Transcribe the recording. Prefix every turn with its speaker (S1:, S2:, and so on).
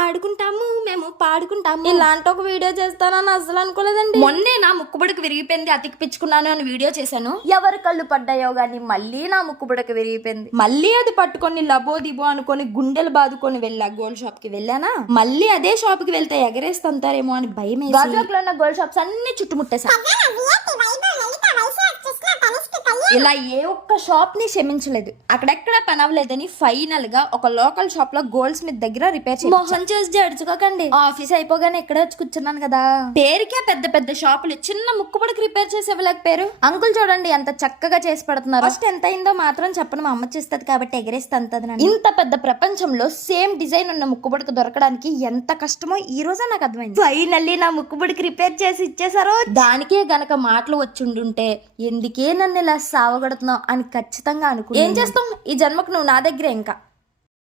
S1: ఆడుకుంటాము మేము పాడుకుంటాము.
S2: ఇలాంటి ఒక వీడియో చేస్తానని అసలు అనుకోలేదండి.
S1: మొన్నే నా ముక్కుబుడక విరిగిపోయింది అతికి పిచ్చుకున్నాను అని వీడియో చేశాను.
S2: ఎవరి కళ్ళు పడ్డాయో గాని మళ్ళీ నా ముక్కుబుడక విరిగిపోయింది.
S1: మళ్ళీ అది పట్టుకొని లబో దిబో అనుకొని గుండెలు బాదుకొని వెళ్ళా గోల్డ్ షాప్కి వెళ్ళానా? మళ్ళీ అదే షాప్కి వెళ్తే ఎగరేస్తుంటారేమో అని భయం
S2: గోల్డ్ షాప్స్ అన్ని
S1: చుట్టుముట్టేసా ఇలా ఏ ఒక్క షాప్ని క్షమించలేదు. అక్కడెక్కడ పని అవ్వలేదని ఫైనల్గా ఒక లోకల్ షాప్లో గోల్డ్ స్మిత్ దగ్గర రిపేర్ చేసి
S2: మొహం చూసి జడుచుకోకండి.
S1: ఆఫీస్ అయిపోగానే ఇక్కడే వచ్చి కూర్చున్నాను కదా. పేరుకే పెద్ద పెద్ద షాపులు చిన్న ముక్కుబడికి రిపేర్ చేసి ఇవ్వలేకపోయారు
S2: అంకుల్ చూడండి ఎంత చక్కగా చేసి పెడుతున్నారు.
S1: ఫస్ట్ ఎంత అయిందో మాత్రం చెప్పను మా అమ్మ చేస్తుంది కాబట్టి ఎగరేస్తుంది ఇంత పెద్ద ప్రపంచంలో సేమ్ డిజైన్ ఉన్న ముక్కుబడికి దొరకడానికి ఎంత కష్టమో ఈ రోజే నాకు అర్థమైంది. ఫైనల్లీ నా ముక్కుబడికి రిపేర్ చేసి ఇచ్చేసారో దానికే గనక మాటలు వచ్చుండుంటే ఎందుకే నన్ను ఇలా సావగడుతున్నావు అని ఖచ్చితంగా అనుకో
S2: ఏం చేస్తాం? ఈ జన్మకు నువ్వు నా దగ్గరే ఇంకా.